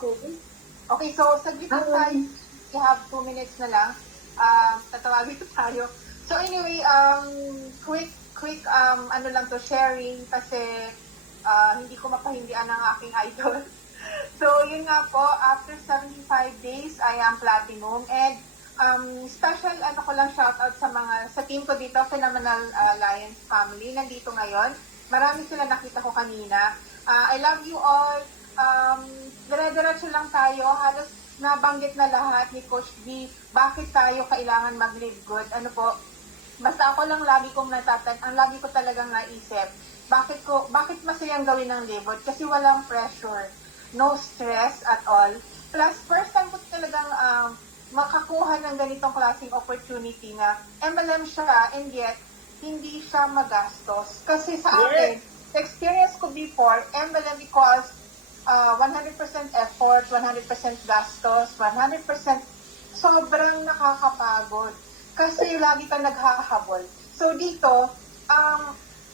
Okay. Okay, so saglit lang tayo. We have 2 minutes na lang. Tatawagin tayo. So anyway, quick, ano lang to, sharing kasi hindi ko mapahindian ang aking idol. So yun nga po, after 75 days, I am platinum. And special ano ko lang shoutout sa team ko dito, Phenomenal Alliance Family, nandito ngayon. Marami sila nakita ko kanina. I love you all. Dire-diretso lang tayo. Halos nabanggit na lahat ni Coach B. Bakit tayo kailangan mag-live good? Ano po? Basta ako lang lagi ko talagang naisip. Bakit masayang gawin ng live good? Kasi walang pressure. No stress at all. Plus, first time ko talagang makakuha ng ganitong klaseng opportunity na MLM siya and yet hindi siya magastos. Kasi sa akin, experience ko before, MLM equals 100% effort, 100% gastos, 100% sobrang nakakapagod. Kasi lagi ka naghahabol. So dito,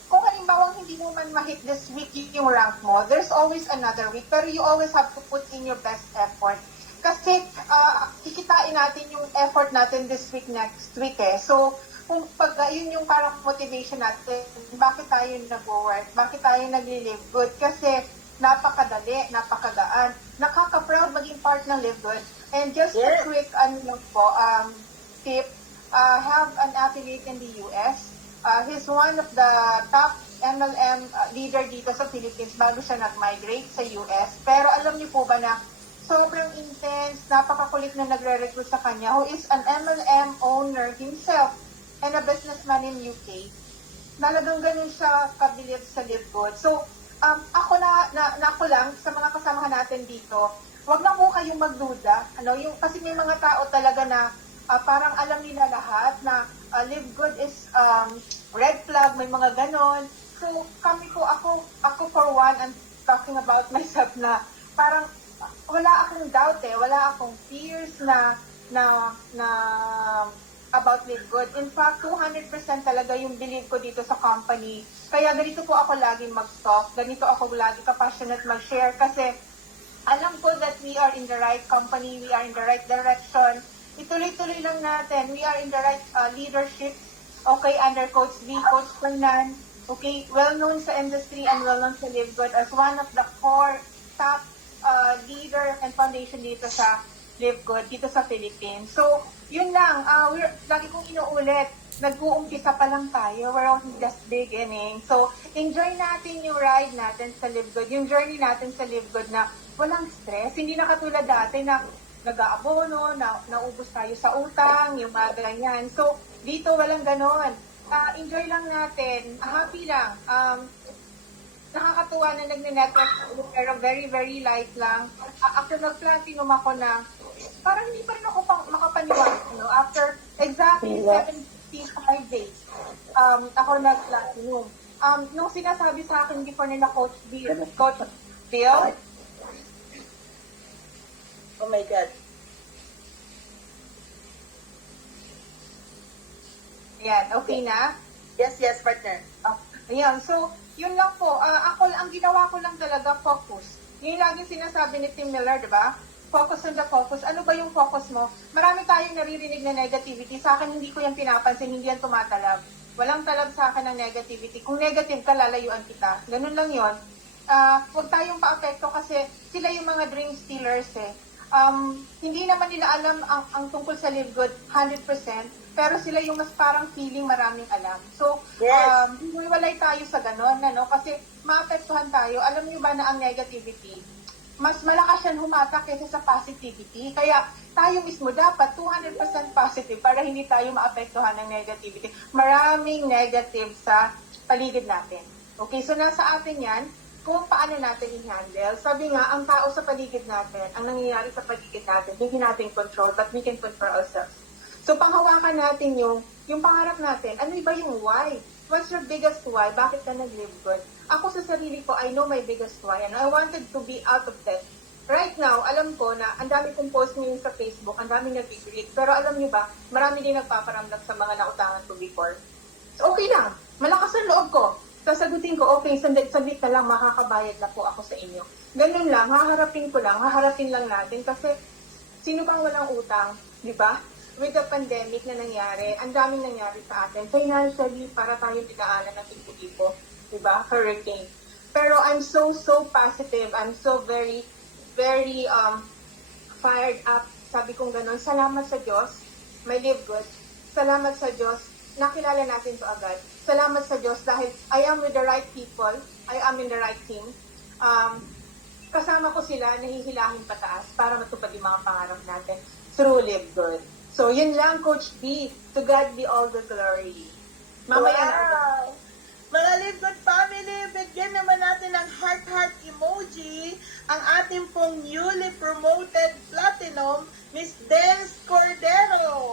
kung halimbawa hindi mo man ma-hit this week yung rank mo, there's always another week. Pero you always have to put in your best effort. Kasi kikitain natin yung effort natin this week, next week eh. So, kung yun yung parang motivation natin, bakit tayo nag-work, bakit tayo nag-live good? Kasi napakadali, napakagaan. Nakaka-proud maging part ng Live Good. And just a quick tip, have an affiliate in the US. He's one of the top MLM leader dito sa Philippines bago siya nag-migrate sa US. Pero alam niyo po ba na sobrang intense, napakakulit na nagre-recruit sa kanya, who is an MLM owner himself and a businessman in UK. Talagang ganun siya kabilib sa Live Good. So, ako lang sa mga kasamahan natin dito, wag na po kayong magduda. Kasi may mga tao talaga na parang alam nila lahat na Live Good is red flag, may mga ganon. So, ako for one, I'm talking about myself na parang wala akong doubt wala akong fears na about Live Good. In fact, 200% talaga yung believe ko dito sa company. Kaya ganito po ako laging mag-talk. Ganito ako lagi ka-passionate mag-share kasi alam ko that we are in the right company, we are in the right direction. Ituloy-tuloy lang natin. We are in the right leadership. Okay, under Coach B, Coach Fernan. Okay, well-known sa industry and well-known sa Live Good as one of the core top leader and foundation dito sa Live Good, dito sa Philippines. So, yun lang. Lagi kong inuulit, nag-uumpisa pa lang tayo. We're only just beginning. So, enjoy natin yung ride natin sa Live Good, yung journey natin sa Live Good na walang stress. Hindi na katulad dati na nag-aabono, naubos tayo sa utang, yung mga ganyan. So, dito walang ganon. Enjoy lang natin. Happy lang. Nakakatuwa na nagne-network pero very, very light lang. After nag-platinum ako na, parang hindi pa rin ako makapaniwala. After exactly 75 days, ako nag-platinum. Nung sinasabi sa akin before nila Coach Bill, oh my God. Yan, okay na? Yes, partner. Ayan, so, yun lang po. Ang ginawa ko lang talaga, focus. Yung laging sinasabi ni Tim Miller, di ba? Focus on the focus. Ano ba yung focus mo? Marami tayong naririnig na negativity. Sa akin, hindi ko yan pinapansin, hindi yan tumatalab. Walang talab sa akin ng negativity. Kung negative ka, lalayuan kita. Ganun lang yun. Huwag tayong pa-apekto kasi sila yung mga dream stealers eh. Hindi naman nila alam ang tungkol sa Live Good 100%, pero sila yung mas parang feeling maraming alam. So, hiwalay tayo sa ganon, kasi maapektuhan tayo. Alam niyo ba na ang negativity, mas malakas yan humatak kaysa sa positivity. Kaya tayo mismo dapat 200% positive para hindi tayo maapektuhan ng negativity. Maraming negative sa paligid natin. Okay, so nasa atin yan kung paano natin i-handle. Sabi nga, ang tao sa paligid natin, ang nangyayari sa paligid natin, hindi natin control, but we can control ourselves. So, panghawakan natin yung pangarap natin. Ano ba yung why? What's your biggest why? Bakit ka nag-live good? Ako sa sarili ko, I know my biggest why, and I wanted to be out of debt. Right now, alam ko na ang dami kong post ngayon sa Facebook, ang dami nag-greet, pero alam niyo ba, marami din nagpaparamdam sa mga nautangan ko before. So, okay lang. Malakas ang loob ko. sasagutin ko, okay, saglit na lang, makakabayad na po ako sa inyo. Ganun lang, haharapin lang natin kasi sino bang walang utang, di ba? With the pandemic na nangyari, ang daming nangyari sa atin. Financially, para tayo dinaanan ng tipo-tipo, di ba? Hurricane. Pero I'm so positive. I'm so very fired up. Sabi kong ganun, salamat sa Diyos. May live good. Salamat sa Diyos. Nakilala natin to agad. Salamat sa Diyos dahil I am with the right people. I am in the right team. Kasama ko sila, nahihilahin pataas para matupad yung mga pangarap natin through live good. So, yun lang, Coach B. To God be all the glory. Mamaya na. Wow! Mga Live Good Family, bigyan naman natin ng heart emoji ang ating pong newly promoted platinum, Miss Dens Cordero.